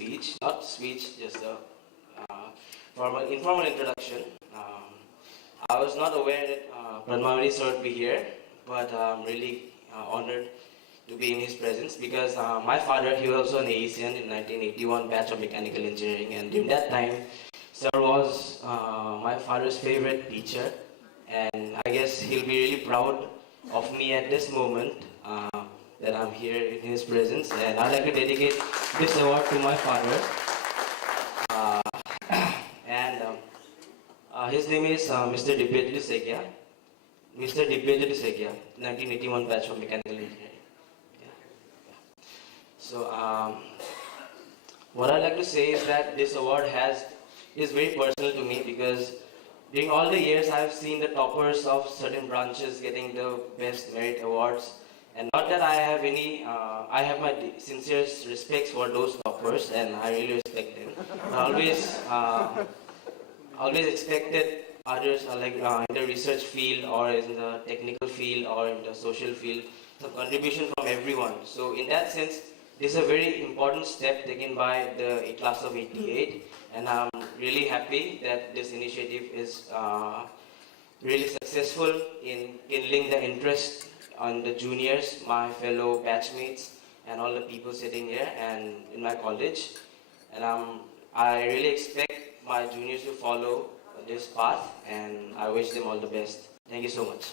speech, not speech, just a informal introduction. I was not aware that Padmavati sir would be here, but I'm really honored to be in his presence because my father, he was also an AECN in 1981 batch of mechanical engineering, and during that time, sir was my father's favorite teacher, and I guess he'll be really proud of me at this moment that I'm here in his presence, and I'd like to dedicate this award to my father. Uh, and his name is Mr. Dipetu Sekya. Mr. Dipetu Sekya, 1981 batch of mechanical engineering. Yeah. So, what I'd like to say is that this award is very personal to me because during all the years I've seen the toppers of certain branches getting the best merit awards, and not that I have any, I have my sincere respects for those toppers, and I really respect them. I always expected others like in the research field or in the technical field or in the social field, some contribution from everyone. So in that sense, this is a very important step taken by the class of 88, and I'm really happy that this initiative is really successful in kindling the interest on the juniors, my fellow batchmates, and all the people sitting here and in my college. And I really expect my juniors to follow this path, and I wish them all the best. Thank you so much.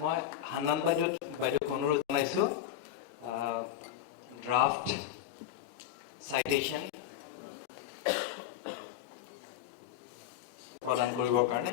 মই হান্নান বাইদেউক অনুৰোধ জনাইছোঁ draft চাইটেশ্যন প্ৰদান কৰিবৰ কাৰণে।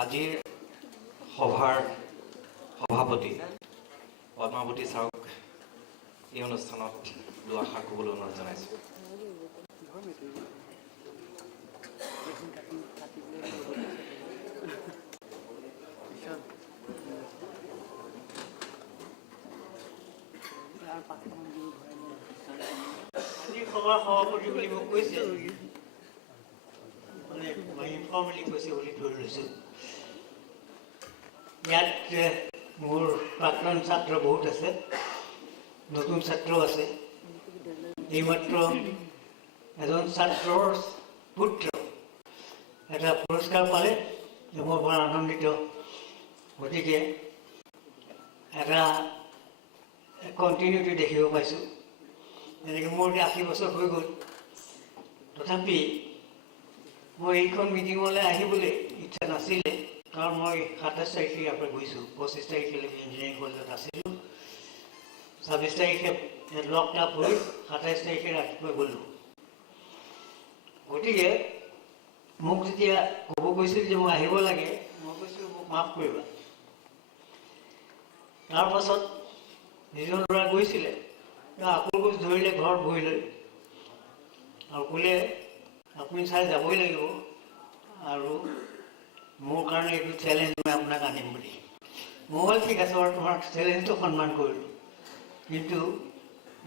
আজিৰ সভাৰ সভাপতি পদ্মাৱতী ছাৰক এই অনুষ্ঠানত দুআষাৰ ক'বলৈ অনুৰোধ জনাইছোঁ। আজিৰ সভাৰ সভাপতি বুলি মোক কৈছে, মানে মই ইনফৰ্মেলি কৈছে বুলি ধৰি লৈছোঁ। ইয়াত মোৰ প্ৰাক্তন ছাত্ৰ বহুত আছে, নতুন ছাত্ৰও আছে। এইমাত্ৰ এজন ছাত্ৰৰ পুত্ৰ এটা পুৰস্কাৰ পালে, মই বৰ আনন্দিত। গতিকে এটা কণ্টিনিউটি দেখিব পাইছোঁ। যেনেকৈ মোৰ এতিয়া 80 বছৰ হৈ গ'ল, তথাপি মই এইখন মিটিঙলৈ আহিবলৈ ইচ্ছা নাছিলে, কাৰণ মই 27 তাৰিখে ইয়াৰ পৰা গৈছোঁ। 25 তাৰিখলৈকে ইঞ্জিনিয়াৰিং কলেজত আছিলোঁ। 26 তাৰিখে লগ লাভ হৈ 27 তাৰিখে ৰাতিপুৱা গ'লোঁ। গতিকে মোক যেতিয়া ক'ব কৈছিল যে মই আহিব লাগে, মই কৈছিলোঁ মোক মাফ কৰিবা। তাৰপাছত যিজন ল'ৰা গৈছিলে, আকৌ গৈ ধৰিলে ঘৰত বহিলৈ আৰু ক'লে আপুনি চাই যাবই লাগিব, আৰু মোৰ কাৰণে এইটো চেলেঞ্জ, মই আপোনাক আনিম বুলি। মই ঠিক আছে বাৰু, তোমাৰ চেলেঞ্জটো সন্মান কৰিলোঁ, কিন্তু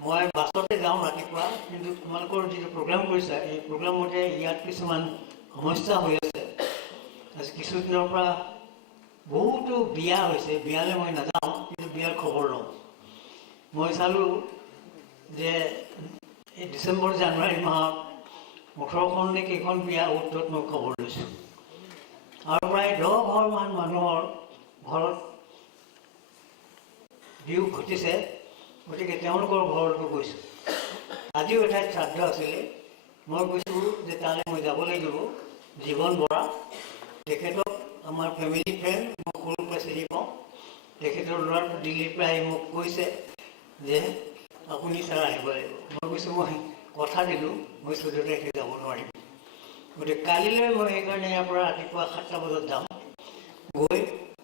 মই বাছতে যাওঁ ৰাতিপুৱা, কিন্তু তোমালোকৰ যিটো প্ৰগ্ৰাম কৰিছা, এই প্ৰগ্ৰামতে ইয়াত কিছুমান সমস্যা হৈ আছে। আজি কিছুদিনৰ পৰা বহুতো বিয়া হৈছে, বিয়ালৈ মই নাযাওঁ, কিন্তু বিয়াৰ খবৰ লওঁ। মই চালোঁ যে এই ডিচেম্বৰ জানুৱাৰী মাহত 18খন নে কেইখন বিয়া উত্তৰত মই খবৰ লৈছোঁ, আৰু প্ৰায় 10 ঘৰমান মানুহৰ ঘৰত বিয়োগ ঘটিছে। গতিকে তেওঁলোকৰ ঘৰলৈকে গৈছোঁ। আজিও এঠাইত শ্ৰাদ্ধ আছিলে, মই কৈছোঁ যে তালৈ মই যাব লাগিব। জীৱন বৰা তেখেতক আমাৰ ফেমিলি ফ্ৰেণ্ড, মই সৰুৰ পৰা চিনি পাওঁ। তেখেতৰ ল'ৰাটো দিল্লীৰ পৰা আহি মোক কৈছে যে আপুনি ছাৰ আহিব লাগিব। মই কৈছোঁ মই কথা দিলোঁ মই 14 তাৰিখে যাব নোৱাৰিম। গতিকে কালিলৈ মই সেইকাৰণে ইয়াৰ পৰা ৰাতিপুৱা 7টা বজাত যাম। গৈ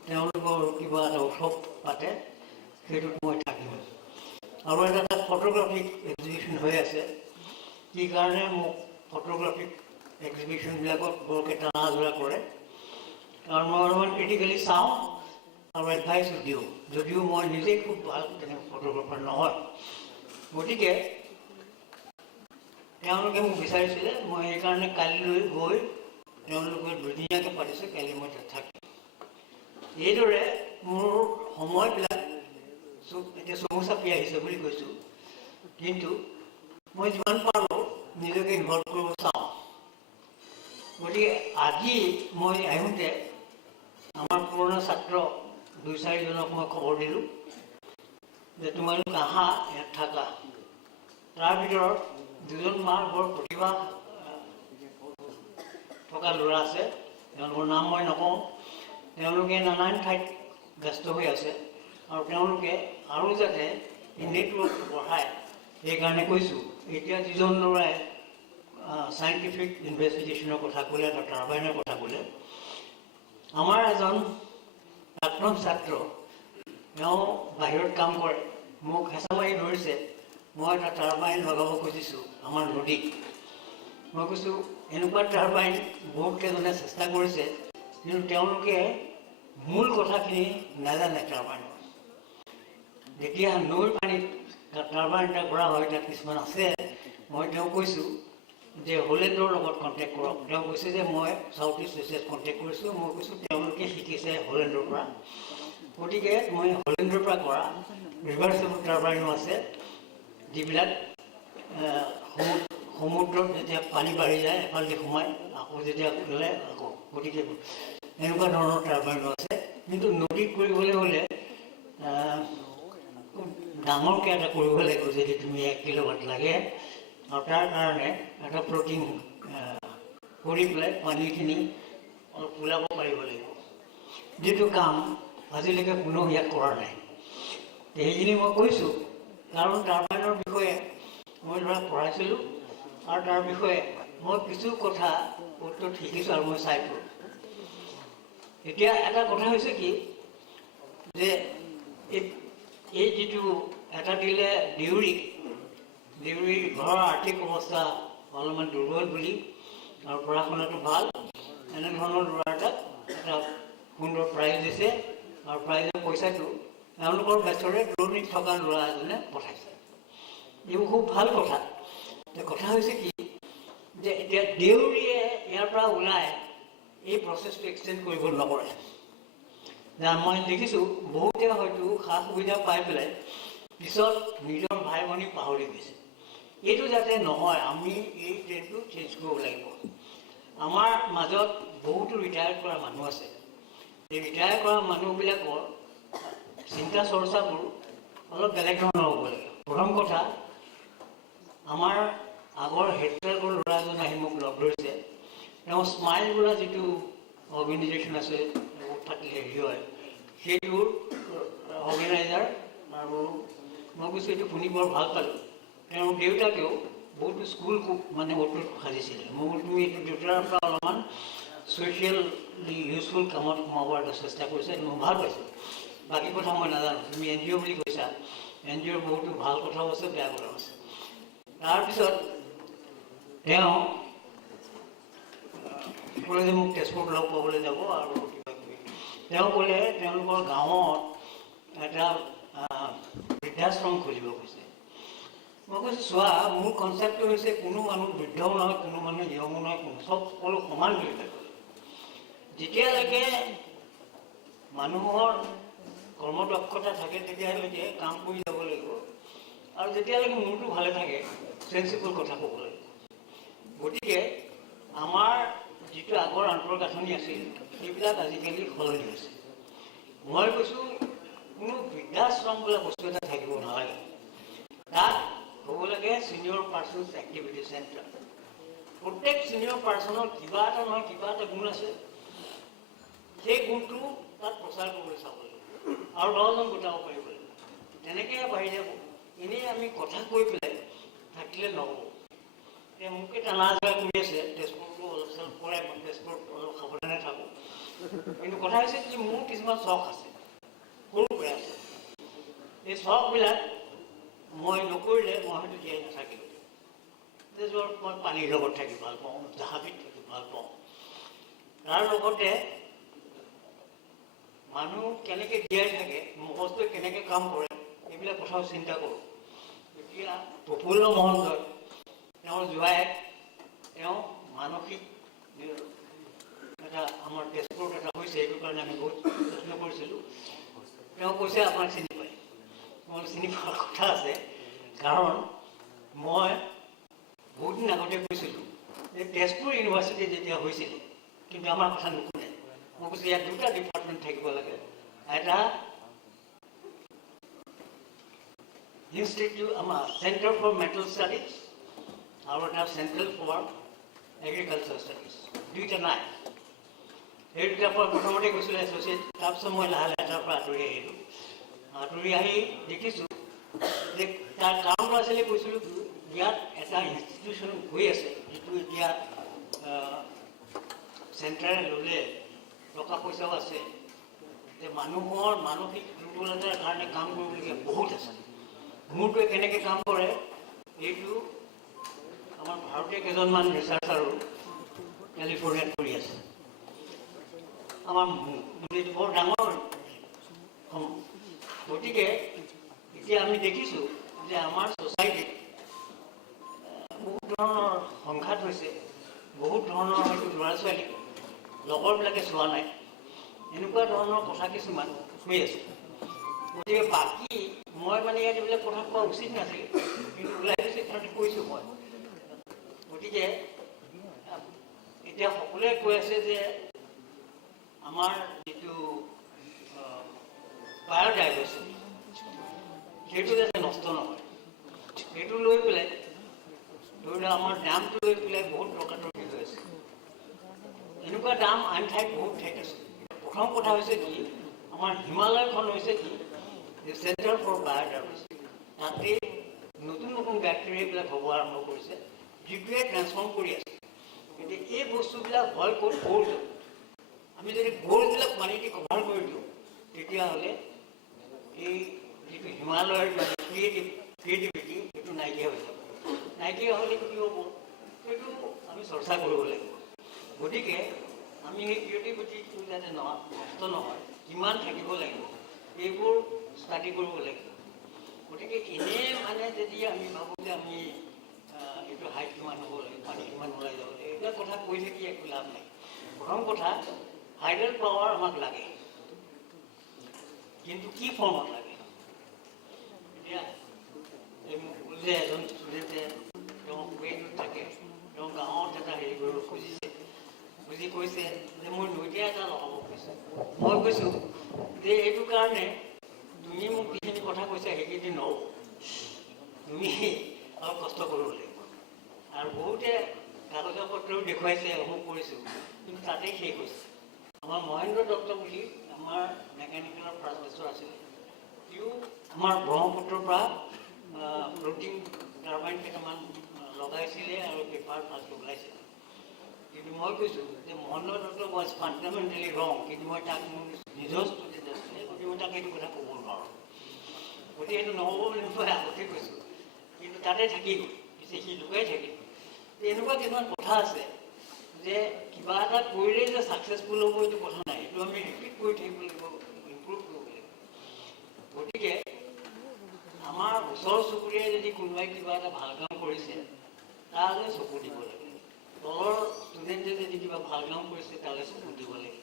তেওঁলোকৰ কিবা এটা উৎসৱ পাতে, সেইটোত মই থাকিম। আৰু এটা তাত ফটোগ্ৰাফিক এক্সিবিশ্যন হৈ আছে। কি কাৰণে মোক ফটোগ্ৰাফিক এক্সিবিশ্যনবিলাকত বৰকৈ টানা আজোৰা কৰে, কাৰণ মই অলপমান ক্ৰিটিকেলি চাওঁ আৰু এডভাইচো দিওঁ, যদিও মই নিজেই খুব ভাল তেনেকৈ ফটোগ্ৰাফাৰ নহয়। গতিকে তেওঁলোকে মোক বিচাৰিছিলে, মই সেইকাৰণে কালিলৈ গৈ তেওঁলোকে দুদিনীয়াকৈ পাতিছে, কালি মই তাত থাকিম। এইদৰে মোৰ সময়বিলাক এতিয়া চমু চাপি আহিছে বুলি কৈছোঁ, কিন্তু মই যিমান পাৰোঁ নিজকে ইনভল্ভ কৰিব চাওঁ। গতিকে আজি মই আহোঁতে আমাৰ পুৰণা ছাত্ৰ 2-4জনক মই খবৰ দিলোঁ যে তোমালোক আহা, ইয়াত থাকা। তাৰ ভিতৰত 2জন বৰ প্ৰতিভা থকা ল'ৰা আছে, তেওঁলোকৰ নাম মই নকওঁ। তেওঁলোকে নানান ঠাইত ব্যস্ত হৈ আছে আৰু তেওঁলোকে আৰু যাতে এই নেটৱৰ্কটো বঢ়ায় সেইকাৰণে কৈছোঁ। এতিয়া যিজন ল'ৰাই চাইণ্টিফিক ইনভেষ্টিগেশ্যনৰ কথা ক'লে বা টাৰ্বাইনৰ কথা ক'লে, আমাৰ এজন প্ৰাক্তন ছাত্ৰ, তেওঁ বাহিৰত কাম কৰে, মোক হেঁচা মাৰি ধৰিছে মই এটা টাৰ্বাইন লগাব খুজিছোঁ আমাৰ নদীত। মই কৈছোঁ এনেকুৱা টাৰ্বাইন বহুতকেইজনে চেষ্টা কৰিছে, কিন্তু তেওঁলোকে মূল কথাখিনি নাজানে টাৰ্বাইনৰ। যেতিয়া নৈৰ পানীত টাৰ্বাইন এটা কৰা হয়, তাত কিছুমান আছে। মই তেওঁক কৈছোঁ যে হলেণ্ডৰ লগত কণ্টেক্ট কৰক। তেওঁ কৈছে যে মই চাউথ ইষ্ট এছিয়াত কণ্টেক্ট কৰিছোঁ। মই কৈছোঁ তেওঁলোকে শিকিছে হলেণ্ডৰ পৰা, গতিকে মই হলেণ্ডৰ পৰা কৰা ৰিভাৰ্চেবল টাৰ্বাইনো আছে, যিবিলাক সমুদ্ৰত যেতিয়া পানী বাঢ়ি যায় এফালেদি সোমাই আকৌ যেতিয়া খোলে আকৌ, গতিকে এনেকুৱা ধৰণৰ টাৰ্বাইনো আছে। কিন্তু নদীত কৰিবলৈ হ'লে খুব ডাঙৰকৈ এটা কৰিব লাগিব, যদি তুমি 1 কিলোৱাট লাগে, আৰু তাৰ কাৰণে এটা প্লটিং কৰি পেলাই পানীখিনি অলপ ওলাব পাৰিব লাগিব, যিটো কাম আজিলৈকে কোনেও ইয়াত কৰা নাই। সেইখিনি মই কৈছোঁ কাৰণ টাৰ্বাইনৰ বিষয়ে মই ধৰা পঢ়াইছিলোঁ আৰু তাৰ বিষয়ে মই কিছু কথা উত্তৰত শিকিছোঁ আৰু মই চাইছোঁ। এতিয়া এটা কথা হৈছে কি যে এই যিটো এটা দিলে দেউৰীক, দেউৰীৰ ঘৰৰ আৰ্থিক অৱস্থা অলপমান দুৰ্বল বুলি আৰু পঢ়া শুনাটো ভাল, এনেধৰণৰ ল'ৰা এটাক এটা সুন্দৰ প্ৰাইজ দিছে আৰু প্ৰাইজৰ পইচাটো তেওঁলোকৰ বেচৰে দূৰণিত থকা ল'ৰা এজনে পঠাইছে। এইবোৰ খুব ভাল কথা। কথা হৈছে কি যে এতিয়া দেউৰীয়ে ইয়াৰ পৰা ওলাই এই প্ৰচেছটো এক্সটেণ্ড কৰিব নকৰে। মই দেখিছোঁ বহুতে হয়তো সা সুবিধা পাই পেলাই পিছত নিজৰ ভাই ভনী পাহৰি গৈছে। এইটো যাতে নহয়, আমি এই ট্ৰেণ্ডটো চেঞ্জ কৰিব লাগিব। আমাৰ মাজত বহুতো ৰিটায়াৰ কৰা মানুহ আছে। এই ৰিটায়াৰ কৰা মানুহবিলাকৰ চিন্তা চৰ্চাবোৰ অলপ বেলেগ ধৰণৰ হ'ব লাগে। প্ৰথম কথা, আমাৰ আগৰ হেডটাৰ্কৰ ল'ৰা এজন আহি মোক লগ ধৰিছে। তেওঁ স্মাইল বোলা যিটো অৰ্গেনাইজেশ্যন আছে, থাকিলে হেৰি হয়, সেইটোৰ অৰ্গেনাইজাৰ। আৰু মই কৈছোঁ এইটো শুনি বৰ ভাল পালোঁ। তেওঁৰ দেউতাকেও বহুতো স্কুল মানে অটুট সাজিছিলে। মই বোলো তুমি এইটো দেউতাৰ পৰা অলপমান ছ'চিয়েলি ইউজফুল কামত সোমাবৰ এটা চেষ্টা কৰিছে, মই ভাল পাইছোঁ। বাকী কথা মই নাজানো, তুমি NGO বুলি কৈছা, NGOৰ বহুতো ভাল কথাও আছে, বেয়া কথাও আছে। তাৰপিছত তেওঁ ক'লে যে মোক তেজপুৰত লগ পাবলৈ যাব আৰু কিবা কিবি। তেওঁ ক'লে তেওঁলোকৰ গাঁৱত এটা বৃদ্ধাশ্ৰম খুলিব কৈছে। মই কৈছোঁ চোৱা, মোৰ কনচেপ্টটো হৈছে কোনো মানুহ বৃদ্ধও নহয়, কোনো মানুহ ইয়ঙো নহয়, সকলো সমান বুলি ভাবিব। যেতিয়ালৈকে মানুহৰ কৰ্মদক্ষতা থাকে তেতিয়ালৈকে কাম কৰি যাব লাগিব, আৰু যেতিয়ালৈকে মূৰটো ভালে থাকে চেন্সিবল কথা ক'ব লাগিব। গতিকে আমাৰ যিটো আগৰ আন্তঃগাঁথনি আছিল সেইবিলাক আজিকালি সলনি হৈছে। মই কৈছোঁ কোনো বৃদ্ধাশ্ৰম বোলা বস্তু এটা থাকিব নালাগে। তাত হ'ব লাগে ছিনিয়ৰ পাৰ্চনছ এক্টিভিটি চেণ্টাৰ। প্ৰত্যেক ছিনিয়ৰ পাৰ্চনৰ কিবা এটা নহয় কিবা এটা গুণ আছে। সেই গুণটো তাত প্ৰচাৰ কৰিবলৈ চাব লাগিব আৰু 10জন গোটাব পাৰিব লাগিব। তেনেকৈ বাঢ়ি যাব। এনেই আমি কথা কৈ পেলাই থাকিলে নহ'ব। এই মোকে টানা আজৰা কৰি আছে, তেজপুৰটো অলপ চলপ পৰে, মই তেজপুৰত অলপ সাৱধানে থাকোঁ। কিন্তু কথা হৈছে কি, মোৰ কিছুমান চখ আছে, সৰুৰ পৰাই আছে। এই চখবিলাক মই নকৰিলে মই হয়তো জীয়াই নাথাকিলোঁ। তেজৰ মই পানীৰ লগত থাকি ভাল পাওঁ, জাহাজীত থাকি ভাল পাওঁ। তাৰ লগতে মানুহ কেনেকৈ জীয়াই থাকে, মগজটোৱে কেনেকৈ কাম কৰে, এইবিলাক কথাও চিন্তা কৰোঁ। এতিয়া প্ৰফুল্ল মহন্তই, তেওঁৰ জোৱাইক, তেওঁ মানসিক এটা আমাৰ তেজপুৰত এটা হৈছে, সেইটো কাৰণে আমি বহুত যত্ন কৰিছিলোঁ। তেওঁ কৈছে আপোনাক চিনি পায়। মই চিনি পোৱাৰ কথা আছে, কাৰণ মই বহুত দিন আগতে কৈছিলোঁ যে তেজপুৰ ইউনিভাৰ্চিটি যেতিয়া হৈছিল, কিন্তু আমাৰ কথা নুশুনে। মই কৈছোঁ ইয়াত দুটা ডিপাৰ্টমেণ্ট থাকিব লাগে, এটা ইনষ্টিটিউট আমাৰ চেণ্টাৰ ফৰ মেটেল ষ্টাডিজ আৰু এটা চেণ্ট্ৰেল ফৰ এগ্ৰিকালচাৰ ষ্টাডিজ, দুইটা নাই। সেই দুটাৰ পৰা প্ৰথমতে গৈছিলোঁ এছ'চিয়েট, তাৰপিছত মই লাহে লাহে তাৰ পৰা আঁতৰি আহিলোঁ। আঁতৰি আহি দেখিছোঁ যে তাৰ কাৰণ আছিলে, কৈছিলোঁ ইয়াত এটা ইনষ্টিটিউশ্যন হৈ আছে, যিটো এতিয়া চেণ্টাৰে ল'লে, টকা পইচাও আছে, যে মানুহৰ মানসিক দুৰ্বলতাৰ কাৰণে কাম কৰিবলগীয়া বহুত আছে। মূৰটোৱে কেনেকৈ কাম কৰে, এইটো আমাৰ ভাৰতীয় কেইজনমান ৰিচাৰ্চাৰো কেলিফৰ্ণিয়াত কৰি আছে। আমাৰ এইটো বৰ ডাঙৰ। গতিকে এতিয়া আমি দেখিছোঁ যে আমাৰ ছ'চাইটিত বহুত ধৰণৰ সংঘাত হৈছে, বহুত ধৰণৰ হয়তো ল'ৰা ছোৱালী লগৰবিলাকে চোৱা নাই, এনেকুৱা ধৰণৰ কথা কিছুমান হৈ আছে। গতিকে বাকী মই মানে ইয়াত এইবিলাক কথা কোৱা উচিত নাছিল, কিন্তু ওলাই গৈছে কাৰণে কৈছোঁ মই। গতিকে এতিয়া সকলোৱে কৈ আছে যে আমাৰ যিটো বায়'ডাইভাৰ্চিটি, সেইটো যাতে নষ্ট নহয়, সেইটো লৈ পেলাই ধৰি লওক আমাৰ দামটো লৈ পেলাই বহুত তৰ্কাতৰ্কি হৈ আছে। এনেকুৱা দাম আন ঠাইত বহুত ঠাইত আছে। প্ৰথম কথা হৈছে কি, আমাৰ হিমালয়খন হৈছে কি চেণ্টাৰ ফৰ বায়'ডাইভাৰ্চিটি। তাতে নতুন নতুন বেক্টেৰিয়াবিলাক হ'ব আৰম্ভ কৰিছে, যিটোৱে ট্ৰেন্সফৰ্ম কৰি আছে। কিন্তু এই বস্তুবিলাক হয় ক'ত, গ'ল্ড। আমি যদি গ'ল্ডবিলাক পানী দি কভাৰ কৰি দিওঁ, তেতিয়াহ'লে এই যিটো হিমালয়ৰ ক্ৰিয়েটিভিটি, সেইটো নাইকিয়া হৈ যাব। নাইকিয়া হ'লে কি হ'ব, সেইটো আমি চৰ্চা কৰিব লাগিব। গতিকে আমি সেই ক্ৰিয়েটিভিটিটো যাতে নষ্ট নহয়, কিমান থাকিব লাগিব, এইবোৰ ষ্টাডি কৰিব লাগিব। গতিকে এনেই মানে যদি আমি ভাবোঁ যে আমি এইটো হাইট কিমান হ'ব লাগে, পানী কিমান ওলাই যাব লাগে, এইবিলাক কথা কৈ থাকি একো লাভ নাই। প্ৰথম কথা, হাইড্ৰেল পাৱাৰ আমাক লাগে, কিন্তু কি ফৰ্মত লাগে। এতিয়া যে এজন ষ্টুডেণ্টে তেওঁ ৱেইটত থাকে, তেওঁ গাঁৱত এটা হেৰি কৰিব খুজিছে, বুজি কৈছে যে মোৰ নৈতিয়া এটা লগাব কৈছে। মই কৈছোঁ যে এইটো কাৰণে তুমি মোক যিখিনি কথা কৈছা সেইখিনি নহ'ব, তুমি অলপ কষ্ট কৰিব লাগিব। আৰু বহুতে কাগজ পত্ৰও দেখুৱাইছে, অমুক কৰিছোঁ, কিন্তু তাতেই শেষ হৈছে। আমাৰ মহেন্দ্ৰ দত্ত বুলি আমাৰ মেকানিকেলৰ প্ৰফেচৰ আছিলে, সিও আমাৰ ব্ৰহ্মপুত্ৰৰ পৰা ফ্ল'টিং টাৰ্বাইন কেইটামান লগাইছিলে আৰু পেপাৰ ফাৰ্ষ্ট ওলাইছিলে। কিন্তু মই কৈছোঁ যে মহেন্দ্ৰ দত্ত ৱাজ ফাণ্ডামেণ্টেলি ৰং, কিন্তু মই তাক মোৰ নিজৰ ষ্টুডেণ্ট আছিলে, গতিকে মই তাক এইটো কথা ক'ব নোৱাৰোঁ। গতিকে এইটো নহ'ব বুলি মই আগতে কৈছোঁ, কিন্তু তাতে থাকি গ'ল, পিছে সি লুকাই থাকিল। এনেকুৱা কিছুমান কথা আছে যে কিবা এটা কৰিলেই যে ছাকচেছফুল হ'ব এইটো কথা নাই, এইটো আমি ৰিপিট কৰি থাকিব লাগিব, ইম্প্ৰুভ কৰিব লাগিব। গতিকে আমাৰ ওচৰ চুবুৰীয়াই যদি কোনোবাই কিবা এটা ভাল কাম কৰিছে, তালৈ চকু দিব লাগে। তলৰ ষ্টুডেণ্টে যদি কিবা ভাল কাম কৰিছে, তালৈ চকু দিব লাগে।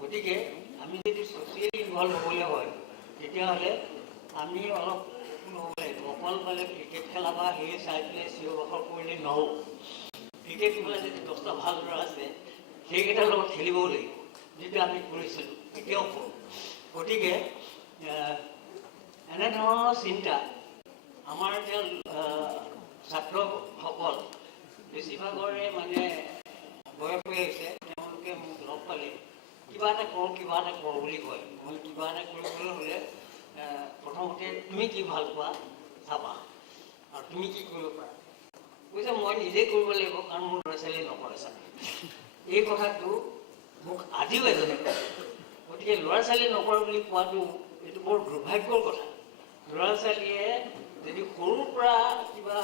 গতিকে আমি যদি ছ'চিয়েলি ইনভলভ হ'বলৈ হয়, তেতিয়াহ'লে আমি অলপ হ'ব লাগিব। অকল মানে ক্ৰিকেট খেলা বা সেই চাই পেলাই চিঞৰ বাখৰ কৰিলে নহ'ব। ক্ৰিকেট খেলা যদি 10টা ভাল ল'ৰা আছে, সেইকেইটাৰ লগত খেলিবও লাগিব, যিটো আমি কৰিছিলোঁ, এতিয়াও কৰোঁ। গতিকে এনেধৰণৰ চিন্তা আমাৰ এতিয়া ছাত্ৰসকল বেছিভাগৰে মানে বয়স হৈ আহিছে, তেওঁলোকে মোক লগ পালে কিবা এটা কৰোঁ বুলি কয়। মই কিবা এটা কৰিবলৈ হ'লে প্ৰথমতে তুমি কি ভাল পোৱা চাবা আৰু তুমি কি কৰিব পাৰা। কৈছে মই নিজে কৰিব লাগিব, কাৰণ মোৰ ল'ৰা ছোৱালীয়ে নকৰে চাগে। এই কথাটো মোক আজিও এজনে কয়। গতিকে ল'ৰা ছোৱালীয়ে নকৰে বুলি কোৱাটো এইটো বৰ দুৰ্ভাগ্যৰ কথা। ল'ৰা ছোৱালীয়ে যদি সৰুৰ পৰা কিবা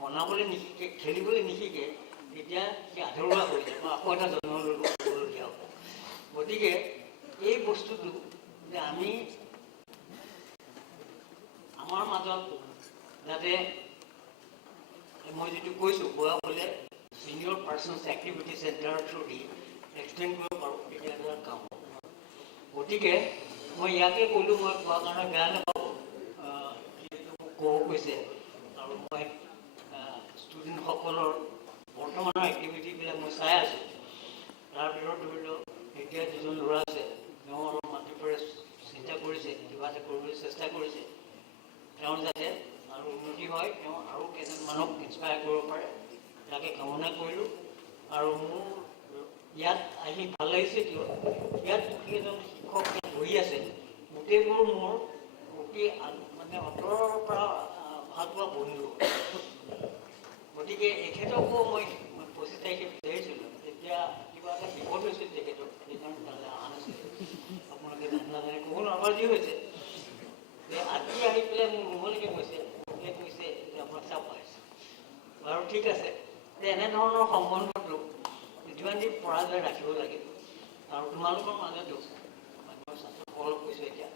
বনাবলৈ নিশিকে, খেলিবলৈ নিশিকে, তেতিয়া সি আধৰুৱা হৈ যায় বা আকৌ এটা জন্ম ল'বলগীয়া হ'ব। গতিকে এই বস্তুটো যে আমি আমাৰ মাজত যাতে মই যিটো কৈছোঁ বয়স হ'লে ছিনিয়ৰ পাৰ্চনছ এক্টিভিটি চেণ্টাৰৰ থ্ৰু দি এক্সপ্লেইন কৰিব পাৰোঁ, তেতিয়া এটা কাম হ'ব। গতিকে মই ইয়াকে ক'লোঁ, মই কোৱাৰ কাৰণে বেয়া নাপাব, যিহেতু মোক ক'ব কৈছে। আৰু মই ষ্টুডেণ্টসকলৰ বৰ্তমানৰ এক্টিভিটিবিলাক মই চাই আছোঁ। তাৰ ভিতৰত ধৰি লওক এতিয়া যিজন ল'ৰা আছে, তেওঁ অলপ মাটিৰ পৰা চিন্তা কৰিছে, কিবা এটা কৰিবলৈ চেষ্টা কৰিছে। তেওঁৰ যাতে আৰু উন্নতি হয়, তেওঁ আৰু কেইজনমানক ইনস্পায়াৰ কৰিব পাৰে, তাকে কামনা কৰিলোঁ। আৰু মোৰ ইয়াত আহি ভাল লাগিছে কিয়, ইয়াত কেইজন শিক্ষক বহি আছে, গোটেইবোৰ মোৰ অতি মানে অন্তৰৰ পৰা ভাল পোৱা বন্ধু। গতিকে এখেতকো মই 25 তাৰিখে বিচাৰিছিলোঁ, তেতিয়া কিবা এটা বিপদ হৈছিল তেখেতক, সেইকাৰণে তালৈ অহা নাছিল। আপোনালোকে নাজানে ক'ব নোৱাৰা যি হৈছে। আজি আহি পেলাই মোৰ ৰুমলৈকে কৈছে যে আপোনাক চাপ পাইছে। বাৰু ঠিক আছে, এনেধৰণৰ সম্বন্ধটো যিমান দিন পৰা যায় ৰাখিব লাগিব। আৰু তোমালোকৰ মাজতো মই ছাত্ৰসকলক কৈছোঁ এতিয়া,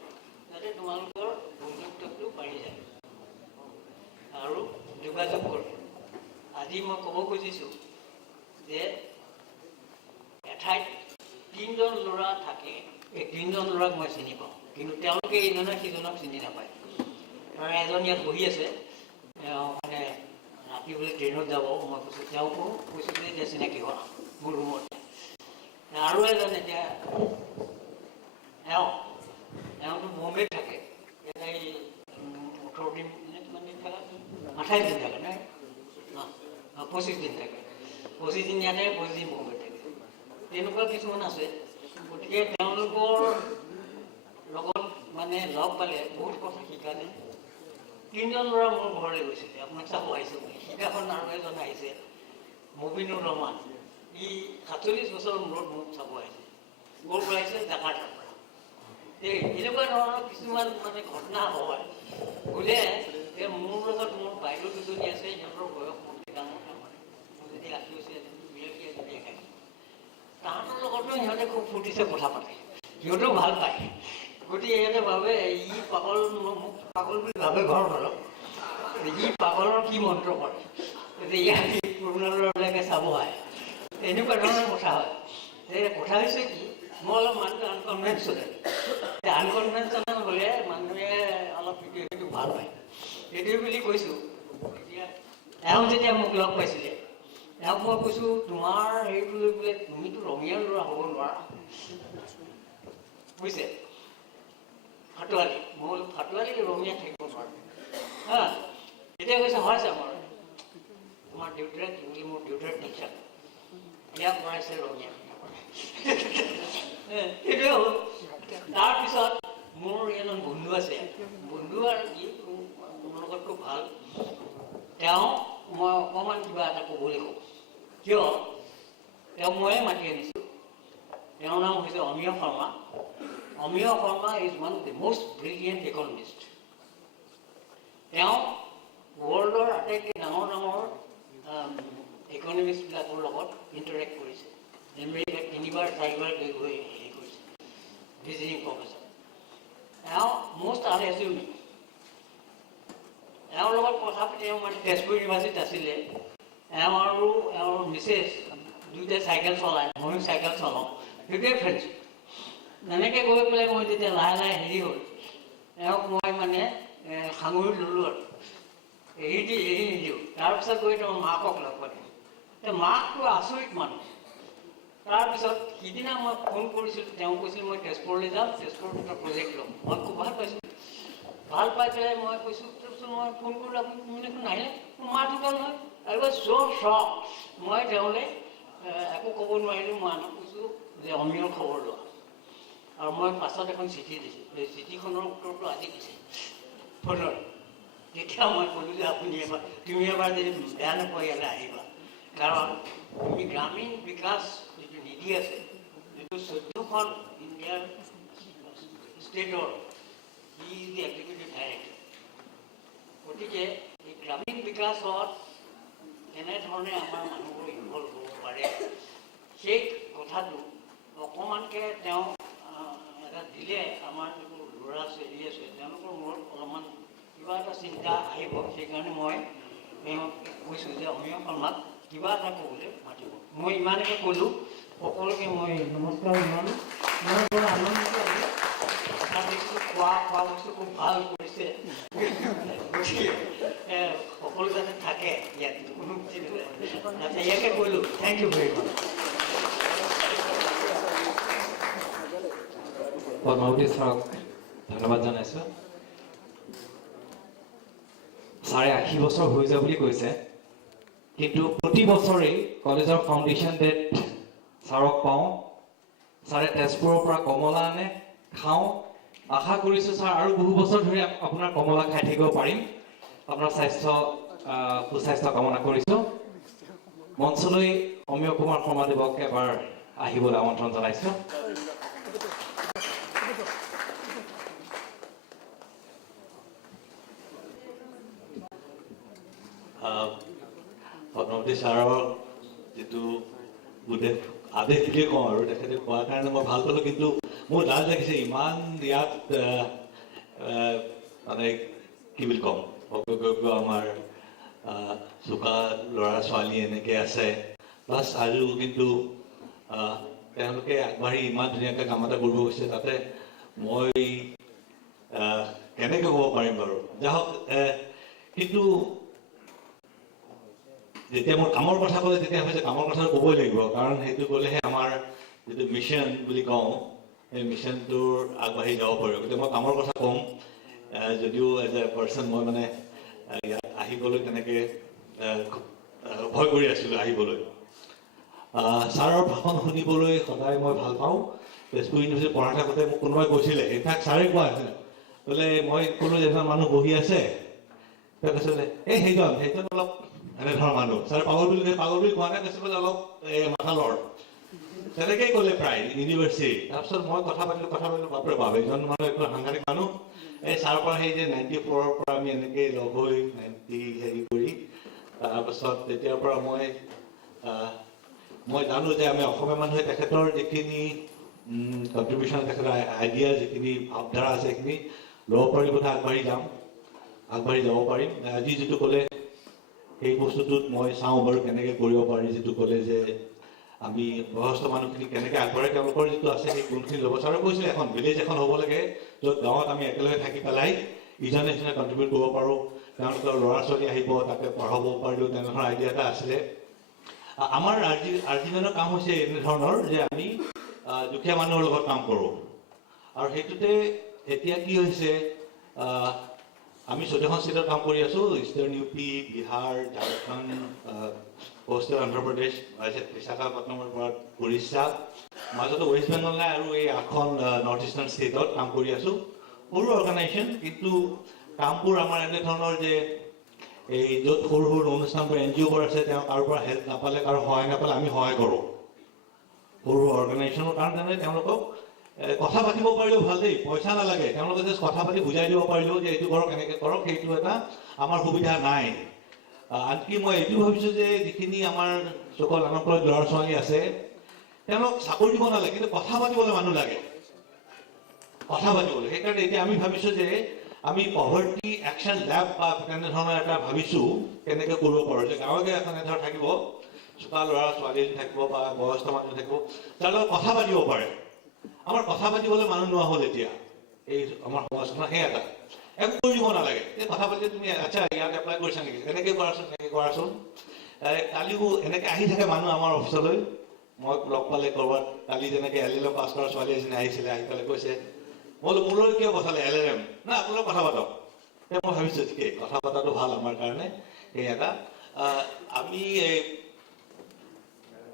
যাতে তোমালোকৰ বন্ধুত্বটো বাঢ়ি যায় আৰু যোগাযোগ কৰে। আজি মই ক'ব খুজিছোঁ যে এঠাইত 3জন ল'ৰা থাকে, এই 3জন ল'ৰাক মই চিনি পাওঁ, কিন্তু তেওঁলোকে ইজনে সিজনক চিনি নাপায়। কাৰণ এজন ইয়াত বহি আছে, তেওঁ মানে ৰাতি বোলে ট্ৰেইনত যাব, মই কৈছোঁ তেওঁকো কৈছোঁ যে এতিয়া চিনাকি হোৱা মোৰ ৰুমত। আৰু এজন এতিয়া তেওঁতো বম্বেত থাকে, ইয়াতে 18 দিন কিমান দিন থাকে, 28 দিন থাকে নাই, 25 দিন থাকে। 25 দিন ইয়াতে, 25 দিন বম্বেত থাকে। তেনেকুৱা কিছুমান আছে। গতিকে তেওঁলোকৰ লগত মানে লগ পালে বহুত কথা শিকা যায়। 3জন ল'ৰা মোৰ ঘৰলৈ গৈছিলে, আপোনাক চাব আহিছে বুলি। সিদিনাখন আৰু এজন আহিছে, মুবিনুৰ ৰহমান। ই 47 বছৰৰ মূৰত মোক চাব আহিছে। ক'ৰ পৰা আহিছে? জাকাৰ্টাৰ পৰা। এনেকুৱা ধৰণৰ কিছুমান মানে ঘটনা হয়। বোলে যে মোৰ লগত মোৰ বাইদেউ দুজনী আছে, সিহঁতৰ বয়স মোতকৈ ডাঙৰ ডাঙৰ। মোৰ যদি 80 হৈছে, যদি 81। তাহাঁতৰ লগতো সিহঁতে খুব ফূৰ্তিছে কথা পাতে, সিহঁতেও ভাল পায়। গতিকে সিহঁতে ভাবে ই পাগল, মোক পাগল বুলি ভাবে ঘৰ ধৰক, ই পাগলৰ কি মন্ত্ৰ কৰে, ইয়াক পুৰণা ল'ৰাবিলাকে চাব আহে। এনেকুৱা ধৰণৰ কথা হয়। কথা হৈছে কি, মই অলপ মানুহটো আনকনভেনশ্যনেল। আনকনভেনশ্যনেল হ'লে মানুহে অলপ সেইটো ভাল পায়। সেইটো বুলি কৈছোঁ। এতিয়া এওঁ যেতিয়া মোক লগ পাইছিলে, এওঁক মই কৈছোঁ তোমাৰ হেৰিটো লৈ পেলাই তুমিতো ৰঙীয়া ল'ৰা হ'ব নোৱাৰা, বুজিছে, ফাটোৱালী। মই বোলো ফাটোৱালী ৰঙীয়া থাকিব নোৱাৰো হা। তেতিয়া কৈছে হয় ছাৰ, তোমাৰ দেউতাৰে কি বুলি, মোৰ দেউতাৰ টিচাৰ, ইয়াক কৰাইছে ৰঙীয়া। সেইটোৱে হ'ল। তাৰপিছত মোৰ এজন বন্ধু আছে, বন্ধু আৰু কি মোৰ লগত খুব ভাল। তেওঁ মই অকণমান কিবা এটা ক'বলৈ কওঁ, কিয় তেওঁক ময়ে মাতি আনিছোঁ। তেওঁৰ নাম হৈছে Amiya Sharma. Amiya Sharma is one of the most brilliant economist. তেওঁ ৱৰ্ল্ডৰ আটাইতকৈ ডাঙৰ ডাঙৰ ইকনমিষ্টবিলাকৰ লগত ইণ্টাৰেক্ট কৰিছে। আমেৰিকাত 3-4 গৈ হেৰি কৰিছে, ভিজিটিং প্ৰফেচৰ। তেওঁ মষ্ট আনএচিউমিং। এওঁৰ লগত কথা পাতি, তেওঁ মানে তেজপুৰ ইউনিভাৰ্চিটিত আছিলে। এওঁ আৰু এওঁৰ মিছেছ দুয়োটাই চাইকেল চলায়, ময়ো চাইকেল চলাওঁ, সেইটোৱে ফ্ৰেণ্ডশ্বিপ। তেনেকৈ গৈ পেলাই মই যেতিয়া লাহে লাহে হেৰি হ'ল, এওঁক মই মানে সাঙুৰি ল'লোঁ আৰু এৰি নিদিওঁ। তাৰপিছত গৈ তেওঁ মাকক লগ পালোঁ। মাকটো আচৰিত মানুহ। তাৰপিছত সিদিনা মই ফোন কৰিছিলোঁ, তেওঁ কৈছিল মই তেজপুৰলৈ যাম, তেজপুৰত এটা প্ৰজেক্ট ল'ম। মই খুব ভাল পাইছোঁ। ভাল পাই পেলাই মই কৈছোঁ, তাৰপিছত মই ফোন কৰিলোঁ, আপুনি তুমি দেখোন নাহিলে, মাৰ দোকান নহয়। আই ৱাজ ছ' শ্বক। মই তেওঁলৈ একো ক'ব নোৱাৰিলোঁ। মই আনক কৈছোঁ যে অমিয়ৰ খবৰ লোৱা। আৰু মই পাছত এখন চিঠি দিছোঁ, এই চিঠিখনৰ উত্তৰটো আজি দিছে ফোনত। তেতিয়া মই ক'লোঁ যে তুমি এবাৰ যদি বেয়া নোপোৱা ইয়ালৈ আহিবা, কাৰণ তুমি গ্ৰামীণ বিকাশ যিটো নিধি আছে, যিটো 14খন ইণ্ডিয়াৰ ষ্টেটৰ ই ইজ দি এক্সিকিউটিভ ডাইৰেক্টৰ। গতিকে এই গ্ৰামীণ বিকাশত কেনেধৰণে আমাৰ মানুহবোৰ ইনভল্ভ হ'ব পাৰে, সেই কথাটো অকণমানকৈ তেওঁ এটা দিলে আমাৰ যিবোৰ ল'ৰা ছোৱালী আছে তেওঁলোকৰ মূৰত অলপমান কিবা এটা চিন্তা আহিব। সেইকাৰণে মই তেওঁক কৈছোঁ যে অমীয় শৰ্মাক কিবা এটা ক'বলৈ মাতিব। মই ইমানকৈ ক'লোঁ, সকলোকে মই নমস্কাৰ জনালোঁ। মই বৰ আনন্দিত হ'লোঁ, কথা দেখিছোঁ খোৱা বস্তু খুব ভাল কৰিছে। গতিকে সকলো যাতে থাকে ইয়াত, কোনো চিন্তা ইয়াকে ক'লোঁ। থেংক ইউ ভেৰি মাছ। পদ্মাৱতী ছাৰক ধন্যবাদ জনাইছোঁ। ছাৰে 80 বছৰ হৈ যায় বুলি কৈছে, কিন্তু প্ৰতি বছৰেই কলেজৰ ফাউণ্ডেশ্যন ডেত ছাৰক পাওঁ। ছাৰে তেজপুৰৰ পৰা কমলা আনে, খাওঁ। আশা কৰিছোঁ ছাৰ আৰু বহু বছৰ ধৰি আপোনাৰ কমলা খাই থাকিব পাৰিম। আপোনাৰ সুস্বাস্থ্য কামনা কৰিছোঁ। মঞ্চলৈ অমীয় কুমাৰ শৰ্মাদেৱক এবাৰ আহিবলৈ আমন্ত্ৰণ জনাইছোঁ। পদ্মাৱতী ছাৰৰ যিটো গোটেই আদেশ বুলিয়ে কওঁ আৰু তেখেতে কোৱাৰ কাৰণে মই ভাল পালোঁ, কিন্তু মোৰ লাজ লাগিছে ইমান ইয়াত মানে কি বুলি ক'ম, আমাৰ চোকা ল'ৰা ছোৱালী এনেকৈ আছে, প্লাছ আৰু কিন্তু তেওঁলোকে আগবাঢ়ি ইমান ধুনীয়াকৈ কাম এটা কৰিব গৈছে। তাতে মই কেনেকৈ ক'ব পাৰিম বাৰু, যাহওক। কিন্তু যেতিয়া মোৰ কামৰ কথা ক'লে তেতিয়া হৈছে কামৰ কথা ক'বই লাগিব, কাৰণ সেইটো ক'লেহে আমাৰ যিটো মিছন বুলি কওঁ সেই মিছনটোৰ আগবাঢ়ি যাব পাৰিব। গতিকে মই কামৰ কথা ক'ম, যদিও এজ এ পাৰ্চন মই মানে ইয়াত আহিবলৈ তেনেকৈ ভয় কৰি আছিলোঁ আহিবলৈ। ছাৰৰ ভাষণ শুনিবলৈ সদায় মই ভাল পাওঁ। তেজপুৰ ইউনিভাৰ্চিটিত পঢ়া থাকোঁতে মোক কোনোবাই কৈছিলে, ইনফেক্ট ছাৰে কোৱা আছিল, বোলে মই ক'লোঁ যে এজন মানুহ বহি আছে, তেওঁ কৈছিলে এই সেইজন অলপ এনেধৰণৰ মানুহ। ছাৰে পাগল বুলি কোৱা নাই, কৈছে বোলে অলপ মাথালৰ, তেনেকেই ক'লে প্ৰায় ইউনিভাৰ্চিটি। তাৰপিছত মই কথা পাতিলোঁ, বাপৰে বাপ এইজন মানুহ একদম সাংঘাতিক মানুহ। এই ছাৰৰ পৰা সেই যে 94ৰ পৰা আমি এনেকৈ লগ হৈ 90 হেৰি কৰি, তাৰপাছত তেতিয়াৰ পৰা মই জানো যে আমি অসমীয়া মানুহে তেখেতৰ যিখিনি কণ্ট্ৰিবিউশ্যন, তেখেতৰ আইডিয়া যিখিনি ভাৱধাৰা আছে সেইখিনি ল'ব পাৰি বোধ আগবাঢ়ি যাব পাৰিম। আজি যিটো ক'লে সেই বস্তুটোত মই চাওঁ বাৰু কেনেকৈ কৰিব পাৰি, যিটো ক'লে যে আমি বয়সস্থ মানুহখিনি কেনেকৈ আগবাঢ়ে তেওঁলোকৰ যিটো আছে সেই গুণখিনি ল'ব। ছাৰে কৈছিলে এখন ভিলেজ এখন হ'ব লাগে, য'ত গাঁৱত আমি একেলগে থাকি পেলাই ইজনে সিজনে কণ্ট্ৰিবিউট কৰিব পাৰোঁ, তেওঁলোকৰ ল'ৰা ছোৱালী আহিব তাকে পঢ়াব পাৰিলোঁ, তেনেধৰণৰ আইডিয়া এটা আছিলে। আমাৰ আৰ্জিমেনৰ কাম হৈছে এনেধৰণৰ যে আমি দুখীয়া মানুহৰ লগত কাম কৰোঁ, আৰু সেইটোতে এতিয়া কি হৈছে, আমি 14খন ষ্টেটত কাম কৰি আছোঁ, eastern U P, Bihar, Jharkhand, coastal Andhra Pradesh, বিশাখাপট্টনমৰ পৰা উৰিষ্যা, মাজতে ৱেষ্ট বেংগল নাই, আৰু এই 8খন নৰ্থ ইষ্টাৰ্ণ ষ্টেটত কাম কৰি আছোঁ। সৰু অৰ্গেনাইজেশ্যন, কিন্তু কামবোৰ আমাৰ এনেধৰণৰ যে এই য'ত সৰু অনুষ্ঠানবোৰ NGOবোৰ আছে, তেওঁ কাৰোৰ পৰা হেল্প নাপালে, কাৰো সহায় নাপালে আমি সহায় কৰোঁ সৰু অৰ্গেনাইজেশ্যনৰ কাৰণে। তাৰমানে তেওঁলোকক কথা পাতিব পাৰিলেও ভাল দেই, পইচা নালাগে, তেওঁলোকে জাষ্ট কথা পাতি বুজাই দিব পাৰিলেও যে এইটো কৰক এনেকৈ কৰক, সেইটো এটা আমাৰ সুবিধা নাই। আনকি মই এইটো ভাবিছোঁ যে যিখিনি আমাৰ চকল আনপ্লয়ড ল'ৰা ছোৱালী আছে, তেওঁলোক চাকৰি দিব নালাগে, কিন্তু কথা পাতিবলৈ মানুহ লাগে, কথা পাতিবলৈ। সেইকাৰণে এতিয়া আমি ভাবিছোঁ যে আমি পভাৰ্টি একশ্যন লেব বা তেনেধৰণৰ এটা ভাবিছোঁ কেনেকৈ কৰিব পাৰোঁ, যে গাঁৱে এখন এধৰ থাকিব, চোকা ল'ৰা ছোৱালী থাকিব বা বয়স্ক মানুহ থাকিব, যাৰ লগত কথা পাতিব পাৰে। আমাৰ কথা পাতিবলৈ মানুহ নোহোৱা হ'ল এতিয়া এই আমাৰ সমাজখনত। সেই এটা একো কৰিব নালাগে, এই কথা পাতি তুমি আচ্ছা ইয়াত এপ্লাই কৰিছা নেকি, এনেকৈ কৰাচোন। কালিও এনেকৈ আহি থাকে মানুহ আমাৰ অফিচলৈ, মই লগ পালে ক'ৰবাত। কালি যেনেকৈ LLM পাছ কৰা ছোৱালী এজনী আহিছিলে, আহি পেলাই কৈছে, মই বোলো মোলৈ কিয় পঠালে LLM, না আপোনালোক কথা পাতক। মই ভাবিছোঁ ঠিকেই, কথা পতাটো ভাল আমাৰ কাৰণে। সেই এটা আমি